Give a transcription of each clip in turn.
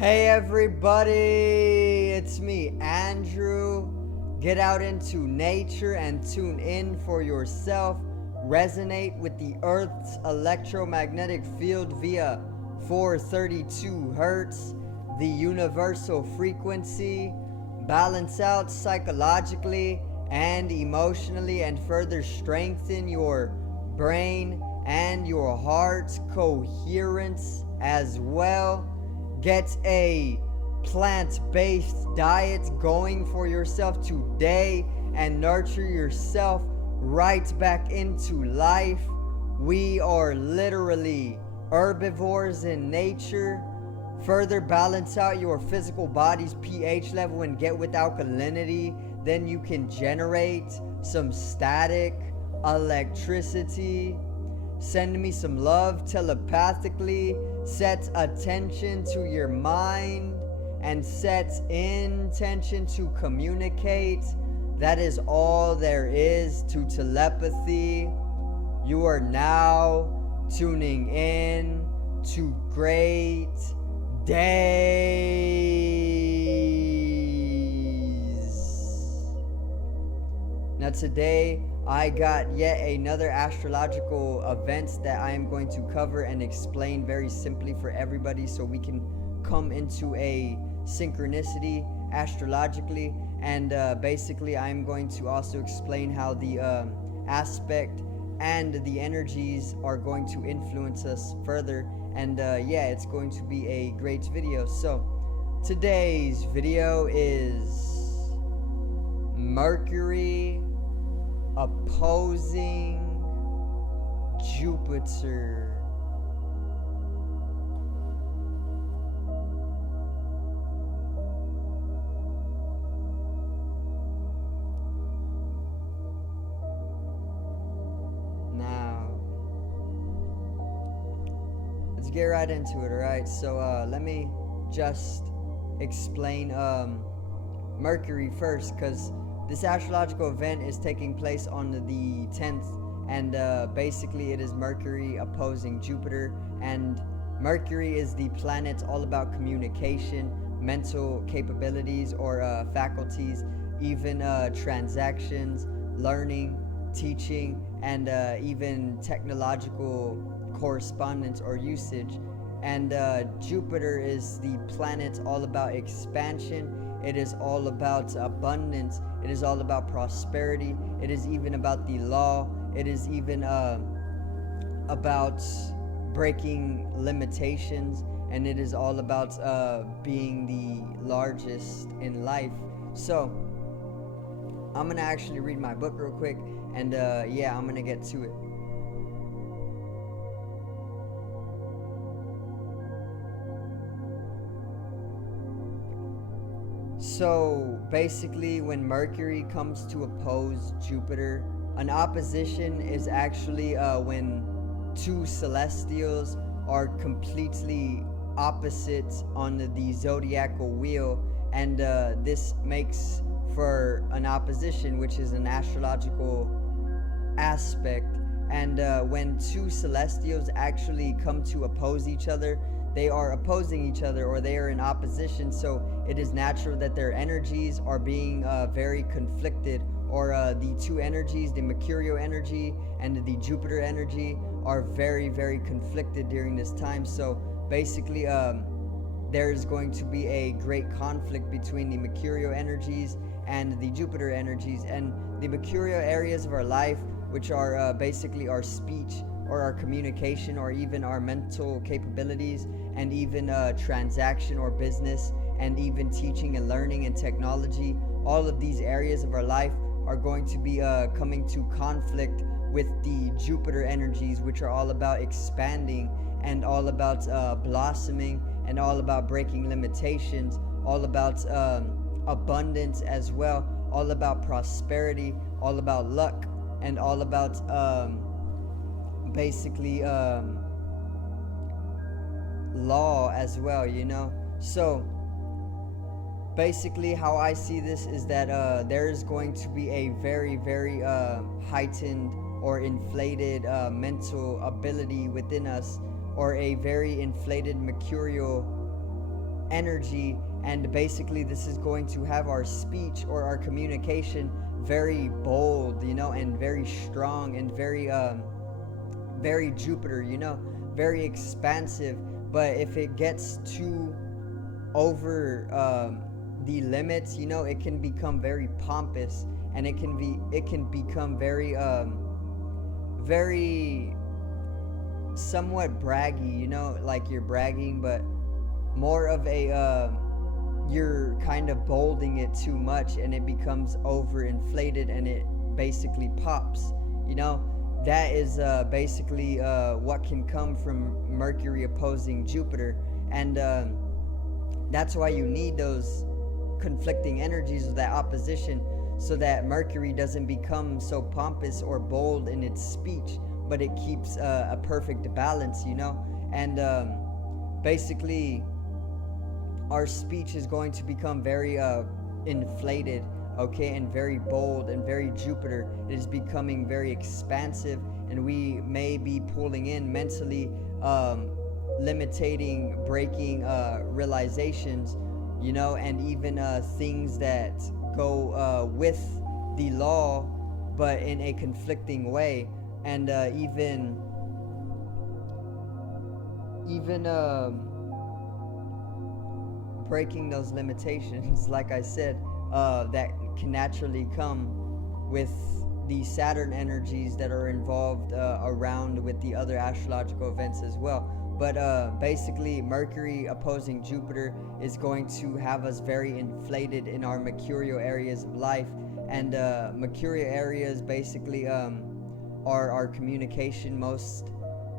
Hey everybody, it's me, Andrew. Get out into nature and tune in for yourself. Resonate with the Earth's electromagnetic field via 432 Hertz, the universal frequency. Balance out psychologically and emotionally and further strengthen your brain and your heart's coherence as well. Get a plant-based diet going for yourself today and nurture yourself right back into life. We are literally herbivores in nature. Further balance out your physical body's pH level and get with alkalinity. Then you can generate some static electricity. Send me some love telepathically. Set attention to your mind and set intention to communicate. That is all there is to telepathy. You are now tuning in to great days. Now today I got yet another astrological event that I am going to cover and explain very simply for everybody so we can come into a synchronicity astrologically. And basically I'm going to also explain how the aspect and the energies are going to influence us further. And yeah, it's going to be a great video. So today's video is Mercury opposing Jupiter. Now, let's get right into it, alright? So let me just explain Mercury first, because this astrological event is taking place on the 10th, and basically it is Mercury opposing Jupiter. And Mercury is the planet all about communication, mental capabilities or faculties, even transactions, learning, teaching, and even technological correspondence or usage. And Jupiter is the planet all about expansion. It is all about abundance. It is all about prosperity. It is even about the law. It is even about breaking limitations. And it is all about being the largest in life. So I'm going to actually read my book real quick. And yeah, I'm going to get to it. So basically when Mercury comes to oppose Jupiter, an opposition is actually when two celestials are completely opposite on the zodiacal wheel, and this makes for an opposition, which is an astrological aspect. And when two celestials actually come to oppose each other, they are opposing each other, or they are in opposition. So it is natural that their energies are being very conflicted, or the two energies, the mercurial energy and the Jupiter energy, are very, very conflicted during this time. So basically there is going to be a great conflict between the mercurial energies and the Jupiter energies. And the mercurial areas of our life, which are basically our speech or our communication or even our mental capabilities, and even transaction or business, and even teaching and learning and technology, all of these areas of our life are going to be coming to conflict with the Jupiter energies, which are all about expanding and all about blossoming and all about breaking limitations, all about abundance as well, all about prosperity, all about luck, and all about basically law as well, you know. So basically how I see this is that there is going to be a very, very heightened or inflated mental ability within us, or a very inflated mercurial energy, and basically this is going to have our speech or our communication very bold, and very strong, and very Jupiter, very expansive. But if it gets too over the limits, it can become very pompous, and it can become very somewhat braggy, like you're bragging, but more of a you're kind of bolding it too much, and it becomes overinflated, and it basically pops. That is basically what can come from Mercury opposing Jupiter, and that's why you need those conflicting energies of that opposition, so that Mercury doesn't become so pompous or bold in its speech, but it keeps a perfect balance, and basically our speech is going to become very inflated, okay, and very bold and very Jupiter. It is becoming very expansive, and we may be pulling in mentally limiting, breaking realizations, and even things that go with the law, but in a conflicting way, and even breaking those limitations, like I said, that can naturally come with the Saturn energies that are involved around with the other astrological events as well. But basically, Mercury opposing Jupiter is going to have us very inflated in our mercurial areas of life. And mercurial areas basically are our communication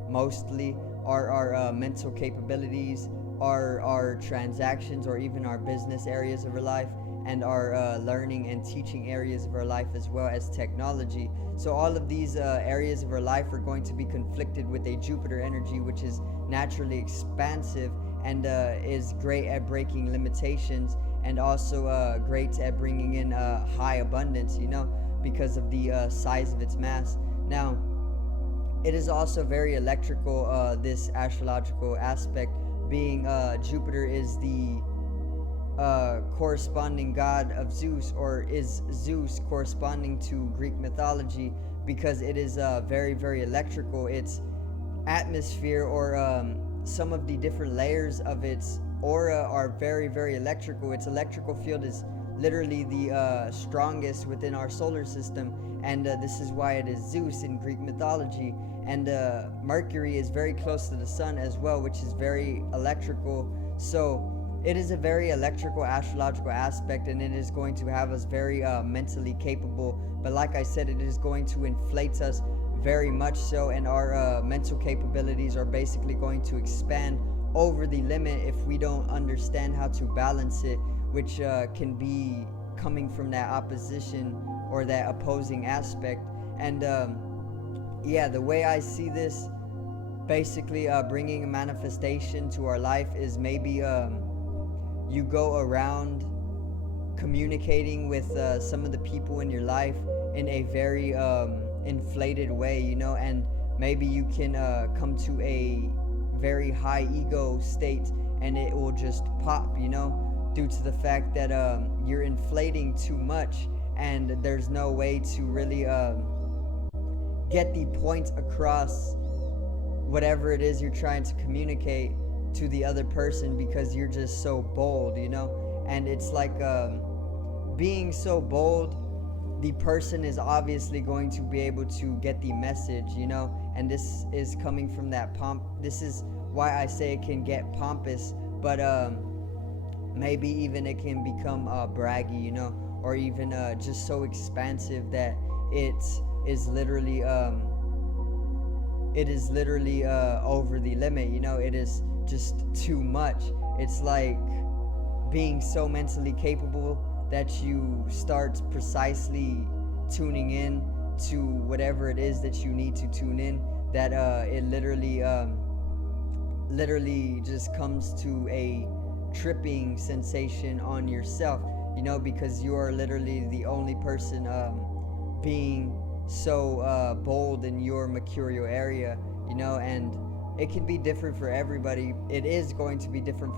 mostly, are our mental capabilities, are our transactions, or even our business areas of our life, and our learning and teaching areas of our life, as well as technology. So all of these areas of our life are going to be conflicted with a Jupiter energy, which is naturally expansive, and is great at breaking limitations, and also great at bringing in high abundance, because of the size of its mass. Now, it is also very electrical, this astrological aspect, being Jupiter is the corresponding god of Zeus, or is Zeus corresponding to Greek mythology, because it is very, very electrical. Its atmosphere, or some of the different layers of its aura, are very, very electrical. Its electrical field is literally the strongest within our solar system, and this is why it is Zeus in Greek mythology. And Mercury is very close to the sun as well, which is very electrical. So it is a very electrical astrological aspect, and it is going to have us very mentally capable. But like I said, it is going to inflate us very much so, and our mental capabilities are basically going to expand over the limit if we don't understand how to balance it, which can be coming from that opposition or that opposing aspect. And yeah, the way I see this, basically bringing a manifestation to our life, is maybe you go around communicating with some of the people in your life in a very inflated way, and maybe you can come to a very high ego state, and it will just pop, due to the fact that you're inflating too much, and there's no way to really get the point across, whatever it is you're trying to communicate to the other person, because you're just so bold, and it's like being so bold, the person is obviously going to be able to get the message, and this is coming from that pomp. This is why I say it can get pompous, but maybe even it can become braggy, or even just so expansive that it is literally over the limit, it is just too much. It's like being so mentally capable that you start precisely tuning in to whatever it is that you need to tune in, that it literally just comes to a tripping sensation on yourself, because you are literally the only person being so bold in your mercurial area, and it can be different for everybody. It is going to be different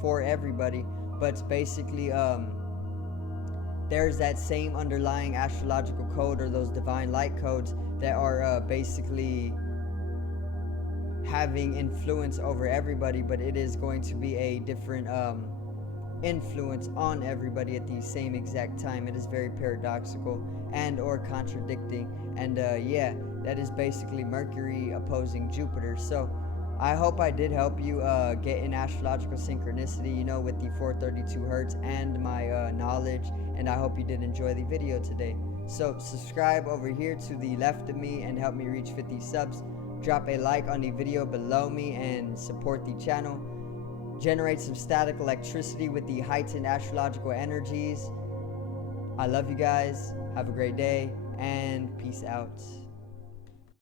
for everybody, but basically there's that same underlying astrological code, or those divine light codes that are basically having influence over everybody, but it is going to be a different influence on everybody at the same exact time. It is very paradoxical and or contradicting, and yeah, that is basically Mercury opposing Jupiter. So I hope I did help you get in astrological synchronicity, with the 432 hertz and my knowledge, and I hope you did enjoy the video today. So subscribe over here to the left of me and help me reach 50 subs. Drop a like on the video below me and support the channel. Generate some static electricity with the heightened astrological energies. I love you guys. Have a great day and peace out.